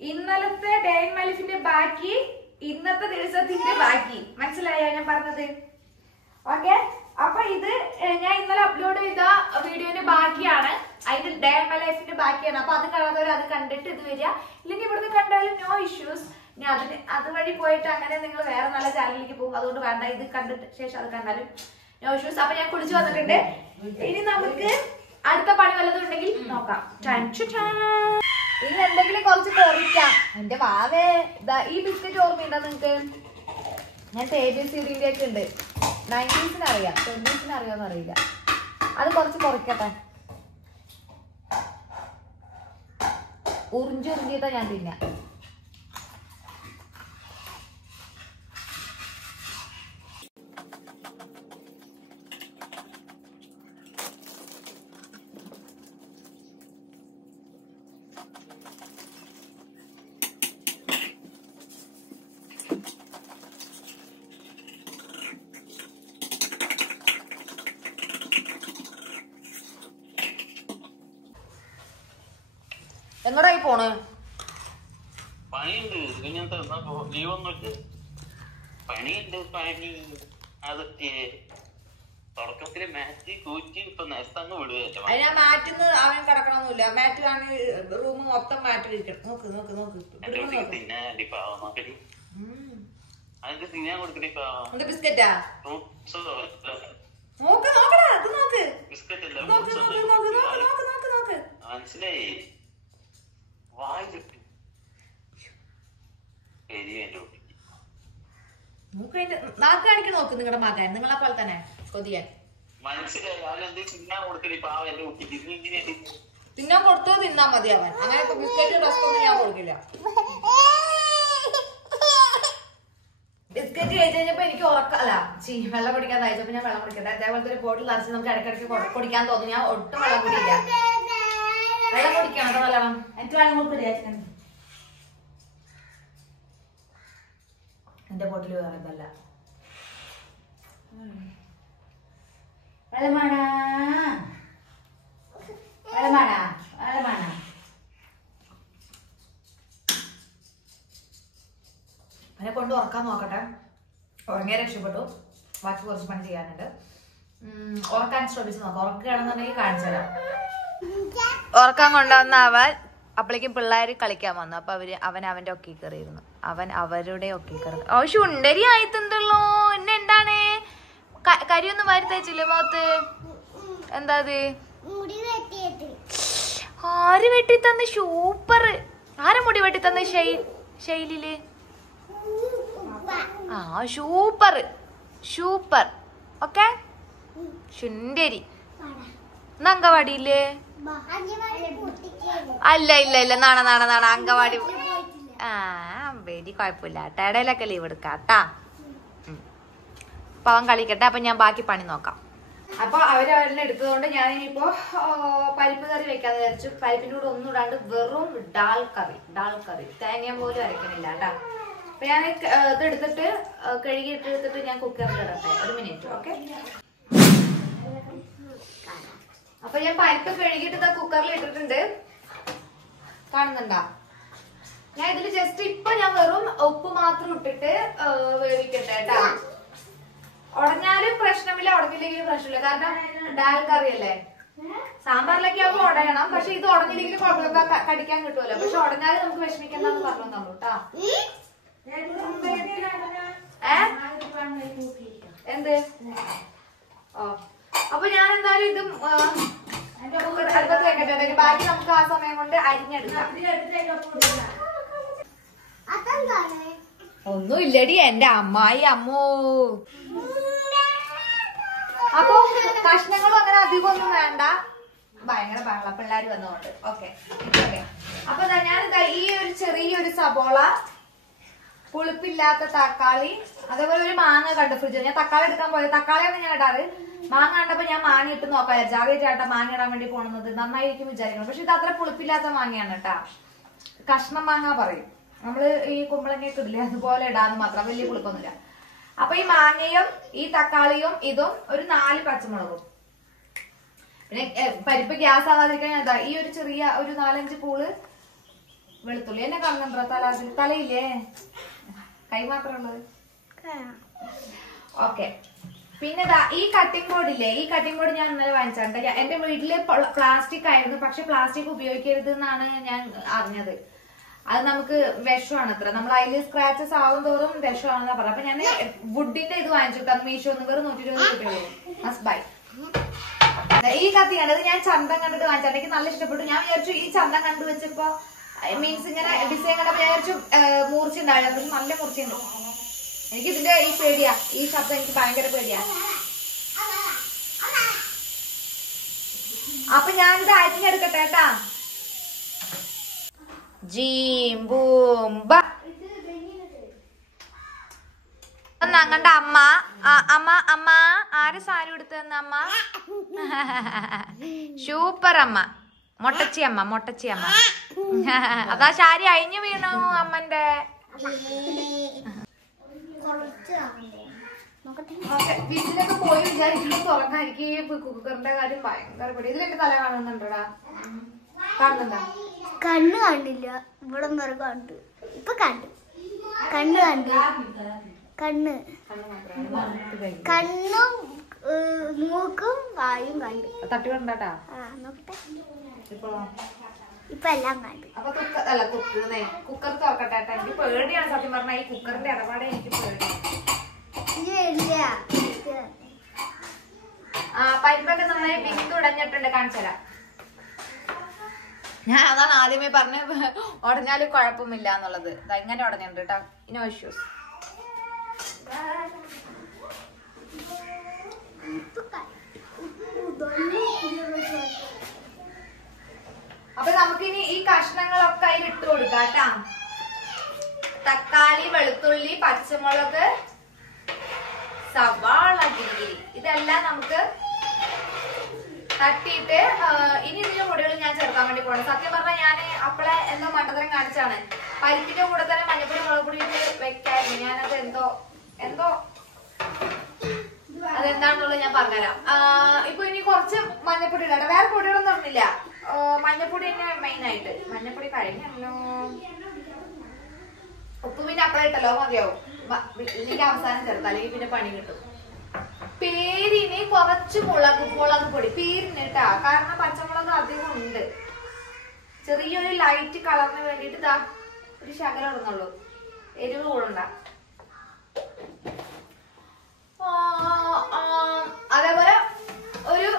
ഇന്നലത്തെ day in my ലൈഫിന്റെ ബാക്കി, ഇന്നത്തെ ദിവസത്തിന്റെ ബാക്കി. മനസ്സിലായോ ഞാൻ പറഞ്ഞത്? ഓക്കെ. അപ്പൊ ഇത് ഞാൻ ഇന്നലെ അപ്ലോഡ് ചെയ്ത വീഡിയോന്റെ ബാക്കിയാണ്, അതിന്റെ ഡേ ഇൻ മൈ ലൈഫിന്റെ ബാക്കിയാണ്. അപ്പൊ അത് കാണാത്തവർ അത് കണ്ടിട്ട് ഇത് വരിക. ഇല്ലെങ്കിൽ ഇവിടുന്ന് കണ്ടാലും നോ ഇഷ്യൂസ്. ഞാൻ അതുവഴി പോയിട്ട് അങ്ങനെ നിങ്ങൾ വേറെ നല്ല ചാനലിലേക്ക് പോകും. അതുകൊണ്ട് വേണ്ട, ഇത് കണ്ടിട്ട് ശേഷം അത് കണ്ടാലും നോ ഇഷ്യൂസ്. അപ്പൊ ഞാൻ കുളിച്ചു വന്നിട്ടുണ്ട്. ഇനി നമുക്ക് അടുത്ത പണി വല്ലതും ഉണ്ടെങ്കിൽ നോക്കാം. ഇനി എന്തെങ്കിലും കുറച്ച് കുറയ്ക്കാം. എന്റെ വാവേ, ഈ ബിസ്ക്കറ്റ് ഓർമ്മയുണ്ടോ നിങ്ങക്ക്? ഞാൻ ABCD ഒക്കെ ഉണ്ട്. 90s അറിയാം, 20s അറിയാമെന്ന് അറിയില്ല. അത് കുറച്ച് കുറയ്ക്കട്ടെ. ഉറിഞ്ചിട്ടാ ഞാൻ തിന്നാ. എങ്ങോട്ടായി പോണ്? പണിയുണ്ട്. ലീവൊന്നുമില്ല. പണിയുണ്ട്. പണി അതൊക്കെ തുടക്കത്തില് മാറ്റ് കൂറ്റി ഇപ്പൊ നേരത്തങ്ങ് വിടുക. ഞാൻ മാറ്റുന്നത് അവൻ കിടക്കണമെന്നില്ല. മാറ്റിലാണ് റൂം മൊത്തം മാറ്റി വെക്കണം. നോക്ക് നോക്ക് നോക്ക്. തിന്നാണ്ടി പാവം നോക്കടി. അതിന്റെ തിന്നാൻ കൊടുക്കടി പാവം. ബിസ്ക്കറ്റാ? നോക്ക് നോക്കടാ, അത് നോക്ക്. ബിസ്ക്കറ്റ് അല്ല, മനസ്സിലായി. നാക്ക് കാണിക്കണ നോക്ക് നിങ്ങളുടെ മകൻ. നിങ്ങളെ പോലെ തന്നെ കൊതിയാൻ. തിന്നാൻ കൊടുത്തോ തിന്നാ മതി അവൻ. അങ്ങനെ ബിസ്ക്കറ്റ് റസ്കൊന്നും ഞാൻ കൊടുക്കില്ല. ബിസ്ക്കറ്റ് കഴിച്ചു കഴിഞ്ഞപ്പോ എനിക്ക് ഉറക്കല്ല, വെള്ളം കുടിക്കാൻ തയ്ച്ചപ്പോ ഞാൻ വെള്ളം കുടിക്കട്ടെ. അതേപോലത്തെ ഒരു ബോട്ടിൽ നിറച്ച് നമുക്ക് ഇടയ്ക്കിടയ്ക്ക് കുടിക്കാൻ തോന്നും. ഞാൻ ഒട്ടും വെള്ളം കുടിയില്ല. വെള്ളം കുടിക്കണം കേട്ടോ നല്ലോണം. എനിക്ക് വെള്ളം കുടിക്കാൻ എന്റെ ബോട്ടിൽ വേറെതല്ല. വെള്ളമാണ വെള്ളമാണ വെള്ളമാണ. അവനെ കൊണ്ട് ഉറക്കാൻ നോക്കട്ടെ. ഉറങ്ങിയ രക്ഷപ്പെട്ടു. ബാക്കി കുറച്ച് പണി ചെയ്യാനുണ്ട്. ഉറക്കാൻ ശ്രമിച്ചു നോക്കാം. ഉറക്കുകയാണെന്നുണ്ടെങ്കിൽ കാണിച്ചു തരാം. ഉറക്കാൻ കൊണ്ടുവന്ന അവൻ അപ്പോഴേക്കും പിള്ളേർ കളിക്കാൻ വന്നു. അപ്പൊ അവൻ അവന്റെ ഒക്കെ കയറിയിരുന്നു. അവൻ അവരുടെ ഒക്കെ കയറി. ശുണ്ടരി ആയിത്തുണ്ടല്ലോ. എന്നെ എന്താണ് കരിയൊന്നും വാരി തേച്ചില്ലേ മുഖത്ത്? എന്താ അത്? ആര് വെട്ടി തന്ന? സൂപ്പർ. ആരെ മുടി വെട്ടി തന്ന? ശൈലില്. ആ സൂപ്പർ സൂപ്പർ. ഓക്കെ. ശുണ്ടരി അങ്കവാടിയില്ലേ? അല്ല ഇല്ല ഇല്ല, നാണ നാണ നാണ അങ്കവാടി. ആ വെരി കുഴപ്പമില്ല. ഇടയിലൊക്കെ ലീവ് എടുക്കാട്ടാ. അപ്പൊ അവൻ കളിക്കട്ടെ. അപ്പൊ ഞാൻ ബാക്കി പണി നോക്കാം. അപ്പൊ അവരെല്ലാം എടുത്തതുകൊണ്ട് ഞാനിപ്പോ പരിപ്പ് കറി വെക്കാന്ന് വിചാരിച്ചു. പരിപ്പിന്റെ കൂടെ ഒന്നും ഇടാണ്ട് വെറും ഡാൽ കറി തേങ്ങ പോലും അരക്കണില്ല കേട്ടാ. അപ്പൊ ഞാൻ ഇത് എടുത്തിട്ട് കഴുകിയിട്ടെടുത്തിട്ട് ഞാൻ കുക്കറിൽ ഇടട്ടെ. ഒരു മിനിറ്റ്. ഓക്കെ. അപ്പൊ ഞാൻ പരിപ്പ് കഴുകിയിട്ട് കുക്കറിൽ ഇട്ടിട്ടുണ്ട്. കാണുന്നുണ്ടാ? ഞാൻ ഇതില് ജസ്റ്റ് ഇപ്പൊ ഞാൻ വെറും ഉപ്പ് മാത്രം ഇട്ടിട്ട് വേവിക്കട്ടെ കേട്ടാ. ഉടഞ്ഞാലും പ്രശ്നമില്ല, ഉടഞ്ഞില്ലെങ്കിലും പ്രശ്നമില്ല. കാരണം ഡാൽ കറി അല്ലേ. സാമ്പാറിലൊക്കെ ആകുമ്പോ ഉടയണം. പക്ഷെ ഇത് ഉടഞ്ഞില്ലെങ്കിലും കുഴപ്പമില്ല, കടിക്കാൻ കിട്ടുമല്ലോ. പക്ഷെ ഉടഞ്ഞാലും നമുക്ക് വിഷമിക്കണ്ടെന്ന് പറഞ്ഞു തന്നു കേട്ടാ. എന്ത്? ഓ അപ്പൊ ഞാൻ എന്തായാലും ഇതും അടുപ്പത്ത് വെക്കട്ടെ. ബാക്കി നമുക്ക് ആ സമയം കൊണ്ട് അരിഞ്ഞെടുക്കാം. ഒന്നും ഇല്ലടി എന്റെ അമ്മായി അമ്മോ. അപ്പൊ കഷ്ണങ്ങളും അങ്ങനെ അധികം ഒന്നും വേണ്ട. ഭയങ്കര ബഹള പിള്ളേര് വന്നോണ്ട്. ഓക്കെ. അപ്പൊ ഞാനിതാ ഈ ഒരു ചെറിയൊരു സബോള, പുളിപ്പില്ലാത്ത തക്കാളി, അതേപോലെ ഒരു മാങ്ങ കണ്ടു ഫ്രിഡ്ജിൽ. ഞാൻ തക്കാളി എടുക്കാൻ പോയത്. തക്കാളിയാണ് ഞാൻ ഇടാറ്. മാങ്ങ കണ്ടപ്പോ ഞാൻ മാങ്ങ ഇട്ട് നോക്കാം. ജാഗ്രത മാങ്ങ ഇടാൻ വേണ്ടി പോണത് നന്നായിരിക്കും വിചാരിക്കണം. പക്ഷെ ഇത് അത്ര പുളിപ്പില്ലാത്ത മാങ്ങയാണ് കേട്ടാ. കഷ്ണം മാങ്ങ പറയും നമ്മള്. ഈ കുമ്പളങ്ങയൊക്കെ ഇടില്ലേ, അതുപോലെ ഇടാന്ന് മാത്രം. വലിയ പുളിപ്പൊന്നുമില്ല. അപ്പൊ ഈ മാങ്ങയും ഈ തക്കാളിയും ഇതും ഒരു 4 പച്ചമുളകും. പിന്നെ പരിപ്പ് ഗ്യാസ് ആവാതിരിക്കാൻ ഈ ഒരു ചെറിയ ഒരു 4-5 പൂള് വെളുത്തുള്ളി എന്നെ കാണുന്നുണ്ടോ? തലയില്ലേ? കൈ മാത്രമുള്ളത്. ഓക്കെ. പിന്നെ ഈ കട്ടിംഗ് ബോർഡ് ഇല്ലേ, ഈ കട്ടിംഗ് ബോർഡ് ഞാൻ ഇന്നലെ വാങ്ങിച്ചാണ്ട്. എന്റെ വീട്ടില് പ്ലാസ്റ്റിക് ആയിരുന്നു, പക്ഷെ പ്ലാസ്റ്റിക് ഉപയോഗിക്കരുത് എന്നാണ് ഞാൻ അറിഞ്ഞത്. അത് നമുക്ക് വിഷമാണ് അത്ര. നമ്മൾ അതിൽ സ്ക്രാച്ചസ് ആവും തോറും വിഷമാണെന്നാ പറയാം. അപ്പൊ ഞാൻ വുഡിന്റെ ഇത് വാങ്ങിച്ചു മീഷോ വെറും 120 രൂപയുള്ളൂ. Must buy. ഈ കത്തി കണ്ടത് ഞാൻ ചന്തം കണ്ടിട്ട് വാങ്ങിച്ചാൽ എനിക്ക് നല്ല ഇഷ്ടപ്പെട്ടു. ഞാൻ വിചാരിച്ചു ഈ ചന്തം കണ്ടു വെച്ചപ്പോ മീൻസ് ഇങ്ങനെ ഡിസൈൻ കണ്ടപ്പോ ഞാൻ വിചാരിച്ചു മൂർച്ച ഉണ്ടാവില്ല, പക്ഷെ നല്ല മൂർച്ചയുണ്ട്. എനിക്ക് ഇതിന്റെ ഈ പേടിയാ, ഈ ശബ്ദം എനിക്ക് ഭയങ്കര പേടിയാ. അപ്പൊ ഞാനിത് അരിഞ്ഞെടുക്കട്ടെ കേട്ടാ. ഞങ്ങളുടെ അമ്മ അമ്മ അമ്മ ആര് സാരി എടുത്തെന്ന അമ്മ? സൂപ്പർ അമ്മ, മൊട്ടച്ചി അമ്മ. അതാ സാരി അഴിഞ്ഞു വീണു അമ്മന്റെ. വീട്ടിലൊക്കെ പോയി വിചാരിക്കുമ്പോ തുറക്കായിരിക്കും. കുക്കറിന്റെ കാര്യം ഭയങ്കര പേടി. ഇതിലെന്റെ തല കാണുന്നുണ്ടടാ? കാണുന്നുണ്ടാ? കണ്ണ് കണ്ടില്ല, ഇവിടെ വരെ കണ്ടു. ഇപ്പൊ കണ്ടു. കണ്ണും മൂക്കും വായും കണ്ടു. തട്ടി വേണ്ടാട്ടാ. ഇപ്പൊ എല്ലാം കണ്ടു. അപ്പൊ കുക്കർ തുറക്കട്ടെ. എനിക്ക് പേടിയാണ് സത്യം പറഞ്ഞ. ഈ കുക്കറിന്റെ ഇടപാടെ എനിക്ക് പേടിയാണ്. പരിപ്പൊക്കെ നന്നായി വിങ്ങി ഉടഞ്ഞിട്ടുണ്ട്, കാണിച്ചരാ. ഞാൻ അതാണ് ആദ്യമേ പറഞ്ഞ ഉടഞ്ഞാലും കുഴപ്പമില്ല എന്നുള്ളത്. ഇങ്ങനെ ഉടഞ്ഞിട്ടുണ്ട് കേട്ടോ. No issues. അപ്പൊ നമുക്കിനി ഈ കഷ്ണങ്ങളൊക്കെ അതിൽ ഇട്ട് കൊടുക്കാം കേട്ടാ. തക്കാളി, വെളുത്തുള്ളി, പച്ചമുളക്, സവാള, ഗിരി, ഇതെല്ലാം നമുക്ക് തട്ടിയിട്ട് ഇനി ഇതിന്റെ പൊടികൾ ഞാൻ ചേർക്കാൻ വേണ്ടി പോകണം. സത്യം പറഞ്ഞാൽ ഞാൻ അപ്പളെ എന്തോ മണ്ടത്തരം കാണിച്ചാണ്. പരിപ്പിന്റെ കൂടെ തന്നെ മഞ്ഞപ്പൊടി, മുളക് പൊടി വെക്കായിരുന്നു. ഞാനത് എന്തോ അതെന്താണെന്നുള്ളത് ഞാൻ പറഞ്ഞുതരാം. ഇപ്പൊ ഇനി കുറച്ച് മഞ്ഞപ്പൊടി ഇടട്ടെ. വേറെ പൊടികളൊന്നും ഇടുന്നില്ല. മഞ്ഞപ്പൊടി തന്നെ മെയിൻ ആയിട്ട്. മഞ്ഞപ്പൊടി കഴിഞ്ഞല്ലോ. ഉപ്പ് പിന്നെ അപ്പഴ ഇട്ടല്ലോ മതിയാവും. ഇതിന്റെ അവസാനം ചേർത്ത്, അല്ലെങ്കിൽ പിന്നെ പണി കിട്ടും. പേരിന് കുറച്ച് മുളക് പൊടി പേരിന് കേട്ടാ. കാരണം പച്ചമുളക് അധികം ഉണ്ട്. ചെറിയൊരു ലൈറ്റ് കളറിന് വേണ്ടിട്ട് ഇതാ ഒരു ശകലം ഇടുന്നുള്ളൂ. എരിവ് കൂടണ്ട. അതേപോലെ ഒരു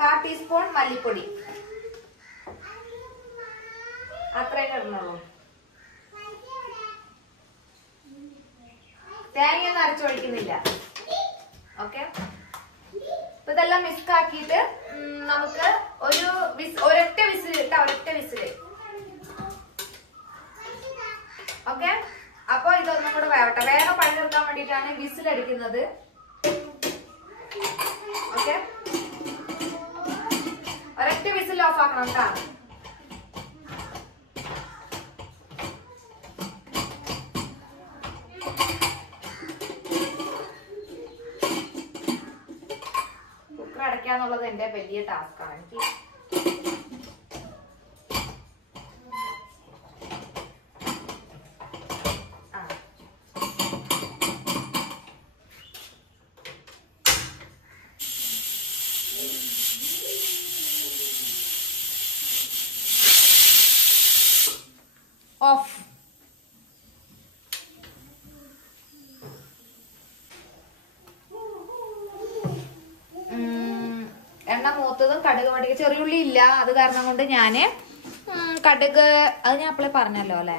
1/4 ടീസ്പൂൺ മല്ലിപ്പൊടി, അത്രയും ഇടുന്നുള്ളൂ. തേങ്ങയൊന്നും അരച്ചൊഴിക്കുന്നില്ല. ഓക്കെ. അപ്പൊ ഇതെല്ലാം മിക്സ് ആക്കിയിട്ട് നമുക്ക് ഒരൊറ്റ വിസിൽ ഇട്ട ഒരൊറ്റ വിസില്. ഓക്കെ. അപ്പൊ ഇതൊന്നും കൂടെ വേവട്ടെ. വേറെ പണി തീർക്കാൻ വേണ്ടിയിട്ടാണ് വിസിലടിക്കുന്നത്. ഓക്കെ. ഒരൊറ്റ വിസിൽ ഓഫ് ആക്കണം കേട്ടാ. കുക്കർ അടയ്ക്കാന്നുള്ളത് എന്റെ വലിയ ടാസ്കാണ്. എനിക്ക് ഓഫ്. എണ്ണ മൂത്തതും കടുക് പൊടിക്ക് ചെറിയുള്ളി ഇല്ല. അത് കാരണം കൊണ്ട് ഞാന് കടുക്, അത് ഞാൻ അപ്പോഴേ പറഞ്ഞല്ലോ അല്ലെ.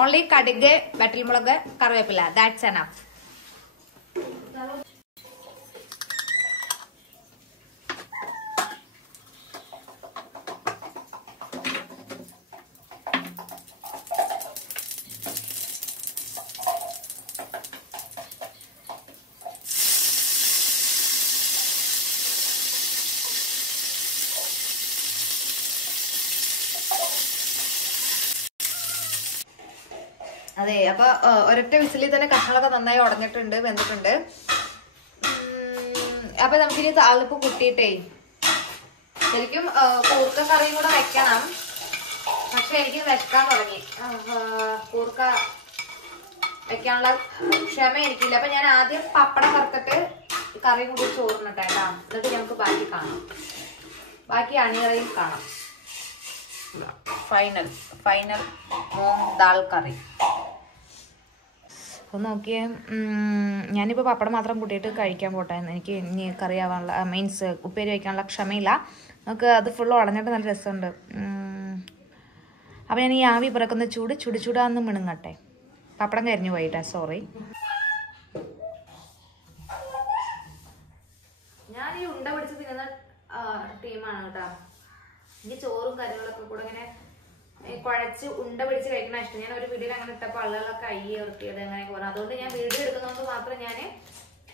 ഓൺലി കടുക്, വറ്റൽമുളക്, കറിവേപ്പില, ദാറ്റ്സ് എനഫ്. അതെ. അപ്പൊ ഒരൊറ്റ വിസിലിൽ തന്നെ കഷ്ണങ്ങളൊക്കെ നന്നായി ഉടഞ്ഞിട്ടുണ്ട്, വെന്തിട്ടുണ്ട്. അപ്പൊ നമുക്കിനി താളിപ്പ് കൂട്ടിയിട്ടേ ശരിക്കും കൂർക്ക കറിയും കൂടെ വെക്കണം. പക്ഷെ എനിക്ക് വെക്കാൻ തുടങ്ങി. കൂർക്ക വെക്കാനുള്ള ക്ഷമ എനിക്കില്ല. അപ്പൊ ഞാൻ ആദ്യം പപ്പടം വറുത്തിട്ട് കറി കൂടി ചോറിനിട്ടേട്ടാ. എന്നിട്ട് ഞങ്ങൾക്ക് ബാക്കി കാണാം. ബാക്കി അണിയറയും കാണാം. ഫൈനൽ മൂങ് ദാൽ കറി. ഒന്ന് നോക്കിയേ. ഞാനിപ്പോൾ പപ്പടം മാത്രം കൂട്ടിയിട്ട് കഴിക്കാൻ പോട്ടെ. എനിക്ക് ഇനി കറി ആവാനുള്ള മീൻസ് ഉപ്പേരി വയ്ക്കാനുള്ള ക്ഷമയില്ല. നമുക്ക് അത് ഫുള്ള് ഉടഞ്ഞിട്ട് നല്ല രസമുണ്ട്. അപ്പോൾ ഞാൻ ഈ ആവി പിറക്കുന്ന ചൂടാന്ന് മിണുങ്ങട്ടെ. പപ്പടം കരിഞ്ഞു പോയിട്ടാ, സോറി. ഞാൻ ഈ ഉണ്ട പിടിച്ച് തിന്നുന്ന ടീമാണ് കേട്ടോ. എനിക്ക് ചോറും കറികളൊക്കെ കൂടെ ഇങ്ങനെ കുഴച്ച് ഉണ്ട പിടിച്ച് കഴിക്കണ ഇഷ്ടം. ഞാൻ ഒരു വീഡിയോയിൽ അങ്ങനെ ഇട്ടപ്പോൾ ആളുകളൊക്കെ കയ്യെ വൃത്തിയത് അങ്ങനെയൊക്കെ പറഞ്ഞു. അതുകൊണ്ട് ഞാൻ വീഡിയോ എടുക്കുന്നതുകൊണ്ട് മാത്രം ഞാൻ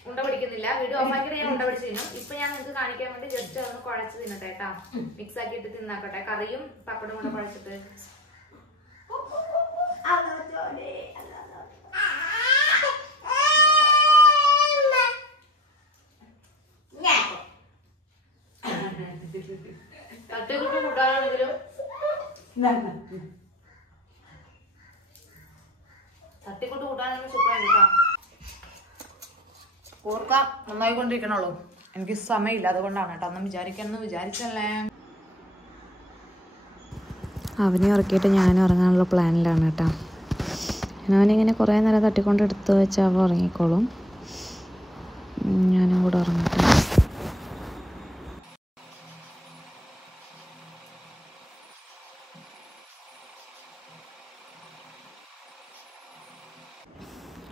ഉണ്ട പിടിക്കുന്നില്ല. വീഡിയോ ഓഫാക്കിയിട്ട് ഞാൻ ഉണ്ട പിടിച്ച് തിന്നും. ഇപ്പൊ ഞാൻ നിങ്ങൾക്ക് കാണിക്കാൻ വേണ്ടി ജസ്റ്റ് ഒന്ന് കുഴച്ച് തിന്നട്ടെ കേട്ടാ. മിക്സ് ആക്കിയിട്ട് തിന്നാക്കട്ടെ. കറിയും പപ്പടം കൂടെ കുഴച്ചിട്ട്. തട്ടിക്കുട്ടി കൂട്ടാനാണെങ്കിലും തട്ടിക്കൂട്ട് കൂട്ടാനാണെങ്കിലും സൂപ്പറാണ് കേട്ടോ. കൂർക്ക നന്നായി കൊണ്ടിരിക്കണുള്ളൂ. എനിക്ക് സമയമില്ല, അതുകൊണ്ടാണ് കേട്ടോ. ഒന്നും വിചാരിച്ചല്ലേ. അവനെ ഉറക്കിയിട്ട് ഞാനും ഉറങ്ങാനുള്ള പ്ലാനിലാണ് കേട്ടോ. അവനിങ്ങനെ കുറേ നേരം തട്ടിക്കൊണ്ട് എടുത്ത് വെച്ചാൽ അവൻ ഉറങ്ങിക്കോളും. ഞാനും കൂടെ ഉറങ്ങട്ടെ.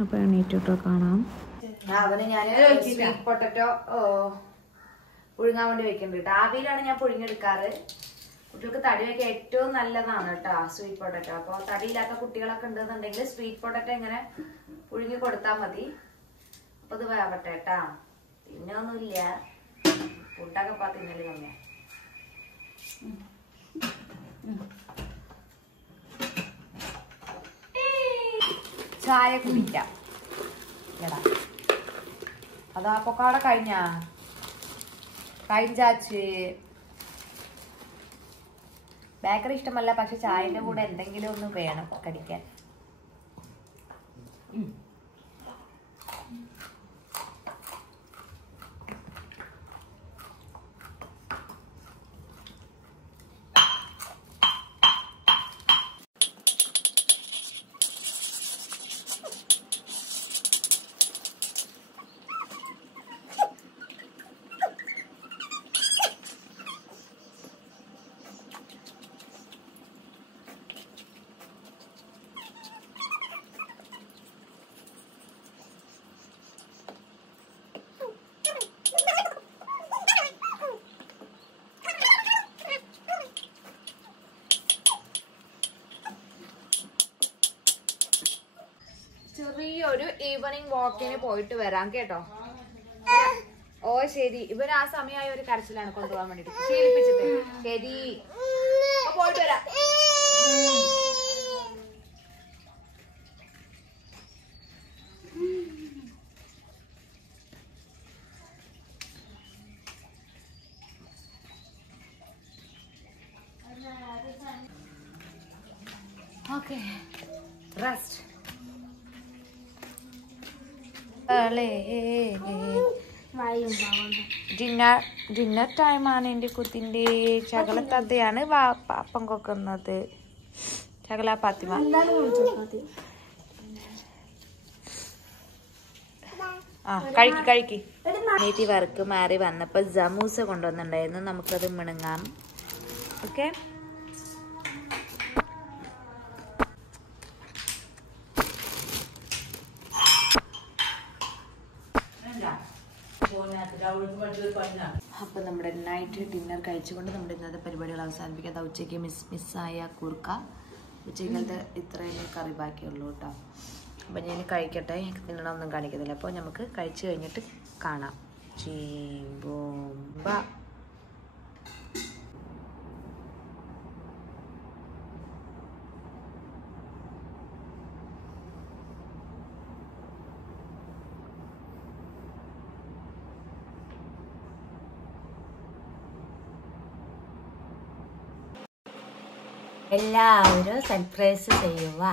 അപ്പോൾ എണീറ്റിട്ടോ കാണാം. അവന് ഞാൻ സ്വീറ്റ് പൊട്ടറ്റോ പുഴുങ്ങാൻ വേണ്ടി വെക്കുന്നുണ്ട് കേട്ടോ. ആവിയിലാണ് ഞാൻ പുഴുങ്ങിയെടുക്കാറ്. കുട്ടികൾക്ക് തടി വെക്കാൻ ഏറ്റവും നല്ലതാണ് കേട്ടോ സ്വീറ്റ് പൊട്ടറ്റോ. അപ്പോൾ തടിയില്ലാത്ത കുട്ടികളൊക്കെ ഉണ്ടെന്നുണ്ടെങ്കിൽ സ്വീറ്റ് പൊട്ടറ്റോ ഇങ്ങനെ പുഴുങ്ങി കൊടുത്താൽ മതി. അപ്പൊ ഇത് വേവട്ടെ കേട്ടാ. തിന്നൊന്നുമില്ല, ഫുഡൊക്കെ തിന്നല് കമ്മിയാ. ചായ കുടിക്കാം. എടാ അതാ പൊക്കാട കഴിഞ്ഞാച്ച്. ബേക്കറി ഇഷ്ടമല്ല, പക്ഷെ ചായന്റെ കൂടെ എന്തെങ്കിലും ഒന്ന് വേണം കടിക്കാൻ. ചെറിയൊരു ഈവനിങ് വാക്കിന് പോയിട്ട് വരാം കേട്ടോ. ഓ ശരി. ഇവര് ആ സമയമായ ഒരു കരച്ചിലാണ് കൊണ്ടുപോകാൻ വേണ്ടിട്ട് ശീലിപ്പിച്ചിട്ട്. ശരി, പോയിട്ട് വരാം. Okay, rest. ഡിന്നർ ടൈമാണ്. എൻ്റെ കുത്തിൻ്റെ ചകലത്തത്തയാണ് പാപ്പം കൊക്കുന്നത്. ചകല പാത്തിമ കഴിക്ക്. നീട്ടി വർക്ക് മാറി വന്നപ്പോൾ ജമൂസ കൊണ്ടുവന്നിട്ടുണ്ടായിരുന്നു. നമുക്കത് മിണുങ്ങാം. ഓക്കെ, അപ്പോൾ നമ്മുടെ നൈറ്റ് ഡിന്നർ കഴിച്ചുകൊണ്ട് നമ്മുടെ ഇന്നത്തെ പരിപാടികൾ അവസാനിപ്പിക്കാത്ത. ഉച്ചയ്ക്ക് മിസ്സായ കൂർക്ക, ഉച്ചയ്ക്കലത്തെ ഇത്രയും കറി ബാക്കിയുള്ളൂ കേട്ടോ. അപ്പം ഞാൻ കഴിക്കട്ടെ, നിങ്ങളൊന്നും കാണിക്കുന്നില്ല. അപ്പോൾ നമുക്ക് കഴിച്ചു കഴിഞ്ഞിട്ട് കാണാം. ചീമ്പൂമ്പ. എല്ലാവരും സർപ്രൈസ് ചെയ്യുക.